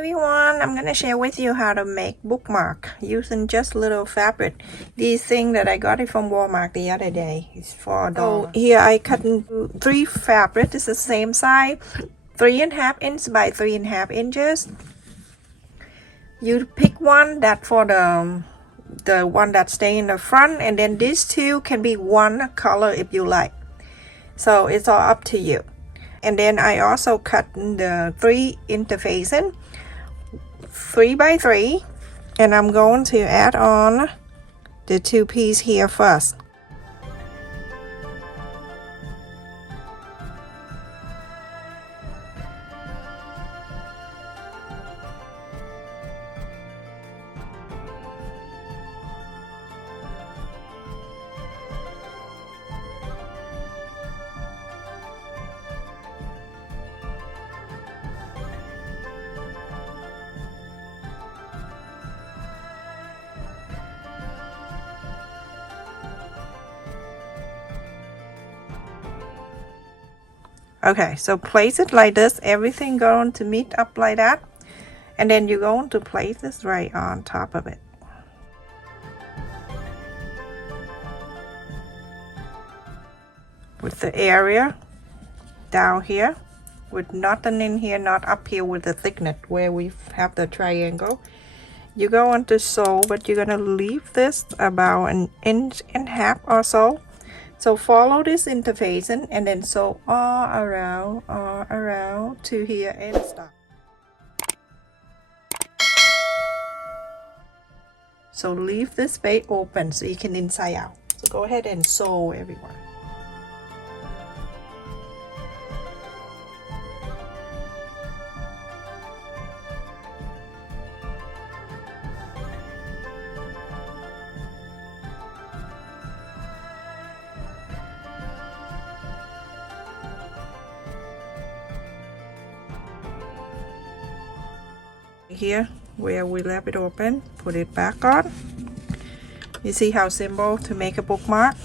everyone, I'm gonna share with you how to make bookmark using just little fabric. These things that I got it from Walmart the other day. It's $4. So here I cut into 3 fabric. It's the same size, 3.5 inches by 3.5 inches. You pick one that for the one that stay in the front, and then these two can be one color if you like. So it's all up to you. And then I also cut the 3 interfacing 3 by 3, and I'm going to add on the 2 piece here first. Okay, so place it like this, everything going to meet up like that, and then you're going to place this right on top of it. With the area down here, with nothing in here, not up here with the thickness where we have the triangle. You're going to sew, but you're going to leave this about 1.5 inches or so. So follow this interfacing and then sew all around to here and stop. So leave this space open so you can inside out. So go ahead and sew everywhere. Here where we left it open, put it back on. You see how simple to make a bookmark.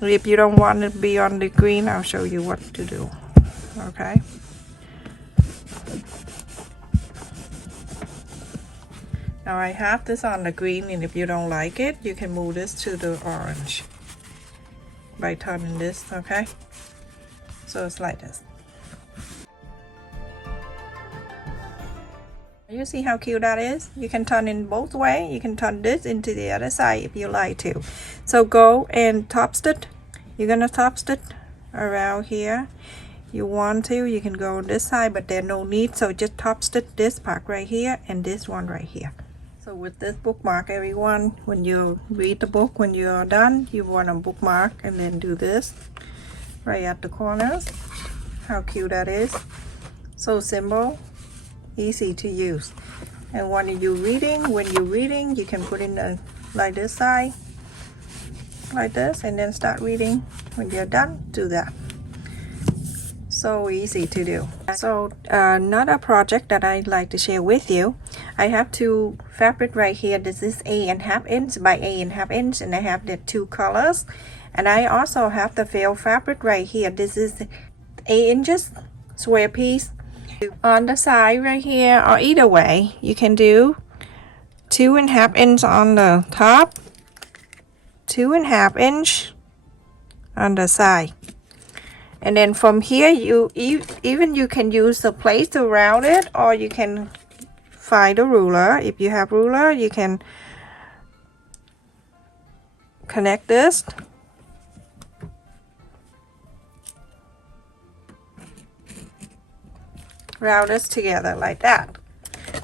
If you don't want it to be on the green, I'll show you what to do. Okay, now I have this on the green, and if you don't like it, you can move this to the orange by turning this. Okay, so it's like this. You see how cute that is? You can turn in both ways. You can turn this into the other side if you like to. So go and top stitch. You're gonna top stitch around here. You want to, you can go on this side, but there's no need. So just top stitch this part right here and this one right here. So with this bookmark, everyone, when you read the book, when you're done, you want to bookmark and then do this right at the corners. How cute that is. So simple. Easy to use. And when you're reading, you can put in the like this side, like this, and then start reading. When you're done, do that. So easy to do. So another project that I'd like to share with you, I have 2 fabric right here. This is 8.5 inch by 8.5 inch, and I have the 2 colors. And I also have the felt fabric right here. This is 8 inches square piece. On the side right here, or either way, you can do 2.5 inch on the top, 2.5 inch on the side, and then from here you can use the plate to round it, or you can find a ruler. If you have ruler, you can connect this. Round this together like that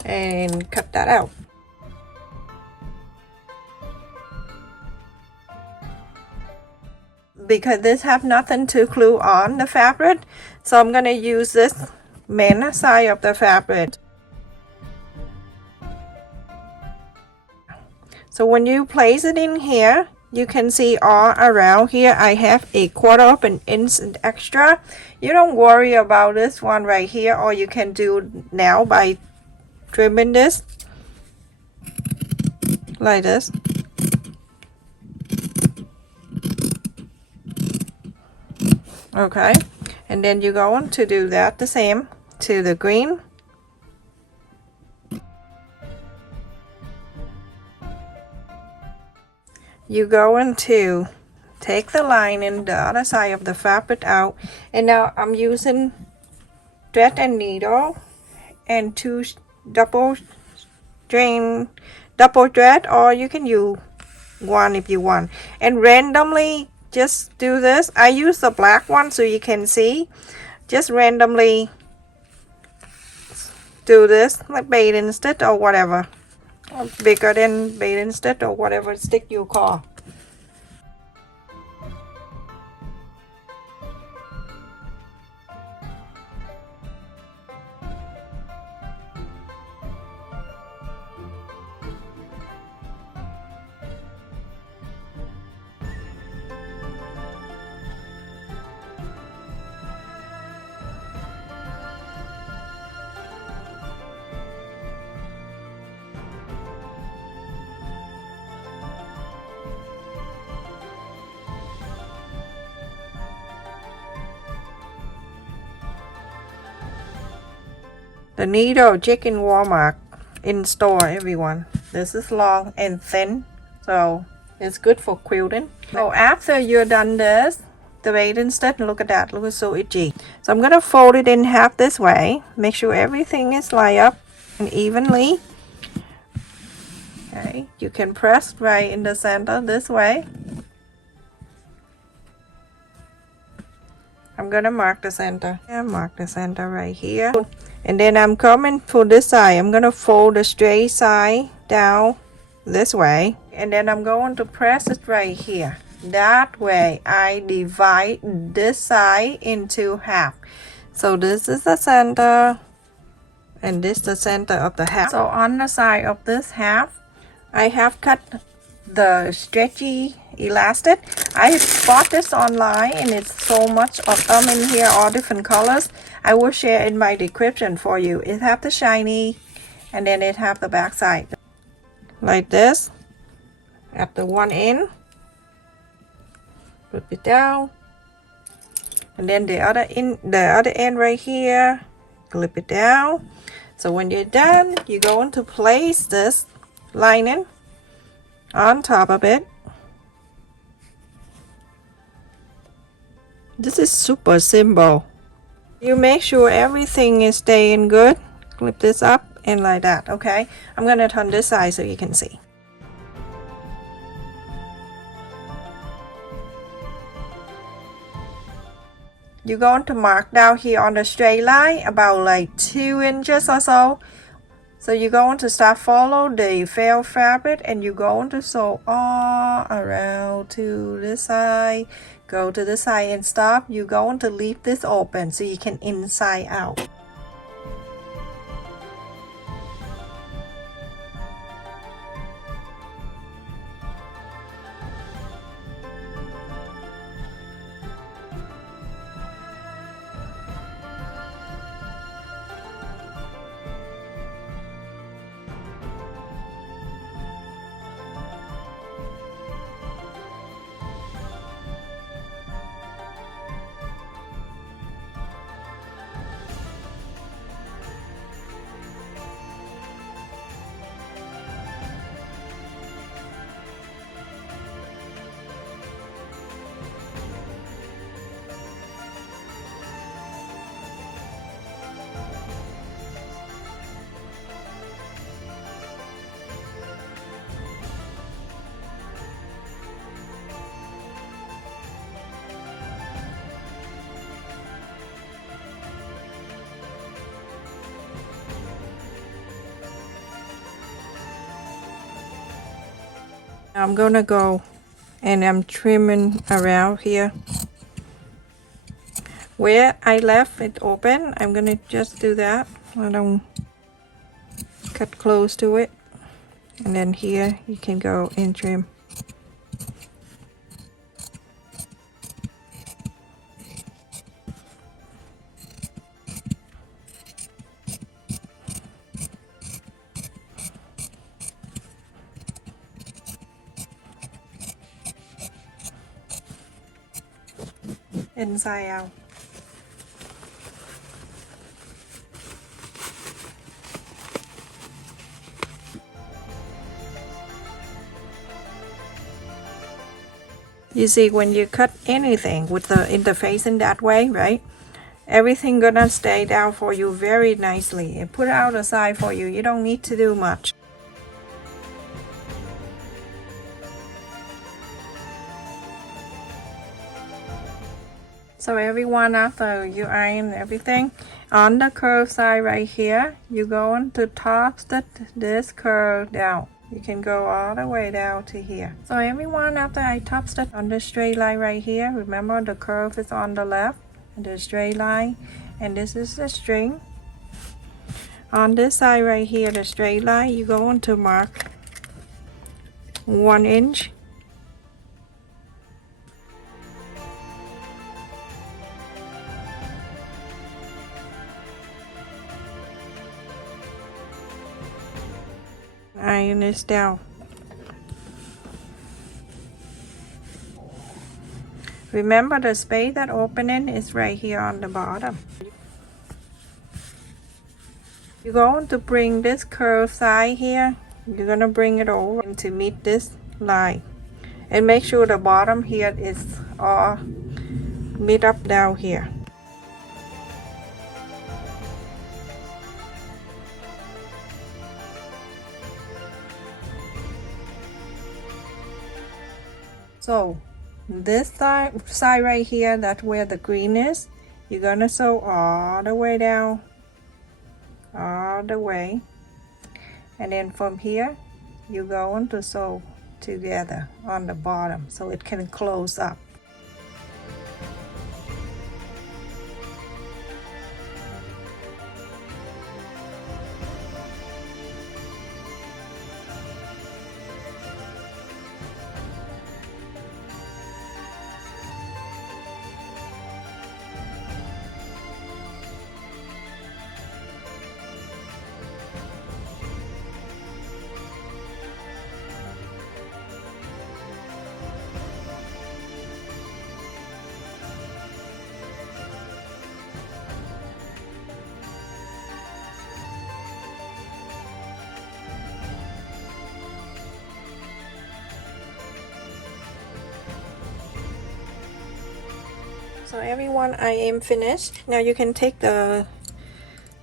and cut that out. Because this have nothing to glue on the fabric, so I'm going to use this main side of the fabric. So when you place it in here, you can see all around here I have a 1/4 inch extra. You don't worry about this one right here, or you can do now by trimming this like this. Okay, and then you're going to do that the same to the green you're going to take the lining, the other side of the fabric out, and now I'm using thread and needle and two double thread, or you can use one if you want, and randomly just do this. I use the black one so you can see. Just randomly do this, like bathing stitch or whatever, or bigger than bathing stitch or whatever stick you call. The needle chicken Walmart in store, everyone. This is long and thin, so it's good for quilting. So after you're done this, the bathing stitch, look at that, look, it's so itchy. So I'm gonna fold it in half this way. Make sure everything is lined up and evenly. Okay, you can press right in the center this way. I'm gonna mark the center. Yeah, mark the center right here. And then I'm coming for this side. I'm gonna fold the straight side down this way, and then I'm going to press it right here. That way I divide this side into half. So this is the center, and this is the center of the half. So on the side of this half, I have cut the stretchy elastic. I bought this online, and it's so much of them in here, all different colors. I will share in my description for you. It have the shiny, and then it have the back side like this at the one end. Put it down, and then the other end right here, clip it down. So when you're done, you're going to place this lining on top of it. This is super simple. You make sure everything is staying good. Clip this up and like that. Okay, I'm gonna turn this side so you can see. You're going to mark down here on the straight line about like 2 inches or so. So you're going to start follow the felt fabric, and you're going to sew all around to this side. Go to the side and stop. You're going to leave this open so you can inside out. I'm gonna go and I'm trimming around here where I left it open. I'm gonna just do that. I don't cut close to it, and then here you can go and trim. Inside out. You see, when you cut anything with the interface in that way, right? Everything gonna stay down for you very nicely and put it out aside for you. You don't need to do much. So everyone, after you iron everything, on the curve side right here, you're going to top stitch this curve down. You can go all the way down to here. So everyone, after I top stitch on the straight line right here, remember the curve is on the left, and the straight line, and this is the string. On this side right here, the straight line, you're going to mark 1 inch. Iron this down. Remember the space that opening is right here on the bottom. You're going to bring this curve side here, you're going to bring it over to meet this line. And make sure the bottom here is all meet up down here. So this side right here, that's where the green is, you're gonna sew all the way down, all the way, and then from here you're going to sew together on the bottom so it can close up. So everyone, I am finished. Now you can take the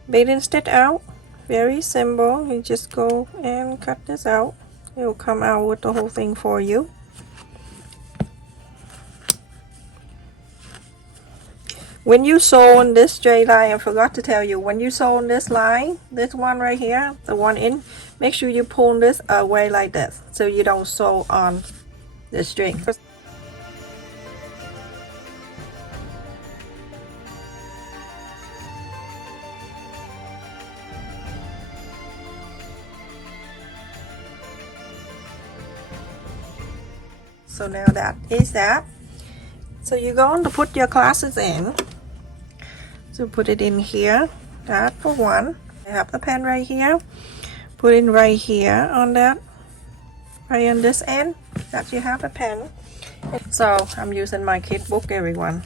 baling stitch out. Very simple. You just go and cut this out. It will come out with the whole thing for you. When you sew on this straight line, I forgot to tell you, when you sew on this line, this one right here, the one in, make sure you pull this away like this so you don't sew on the string. So now that is that. So you're going to put your classes in. So put it in here. That for one. I have the pen right here. Put it right here on that. Right on this end. That you have a pen. So I'm using my kid book, everyone.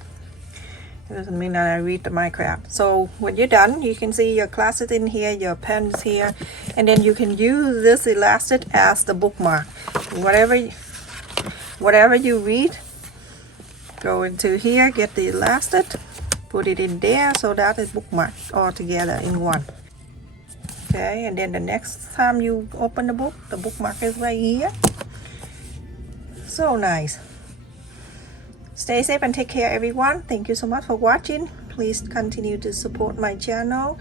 It doesn't mean that I read the Minecraft. So when you're done, you can see your classes in here, your pens here, and then you can use this elastic as the bookmark. Whatever you read, go into here, get the elastic, put it in there, so that is bookmarked all together in one. Okay, and then the next time you open the book, the bookmark is right here. So nice. Stay safe and take care, everyone. Thank you so much for watching. Please continue to support my channel.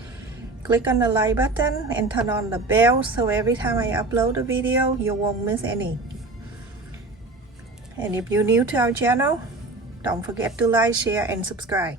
Click on the like button and turn on the bell so every time I upload a video, you won't miss any. And if you're new to our channel, don't forget to like, share, and subscribe.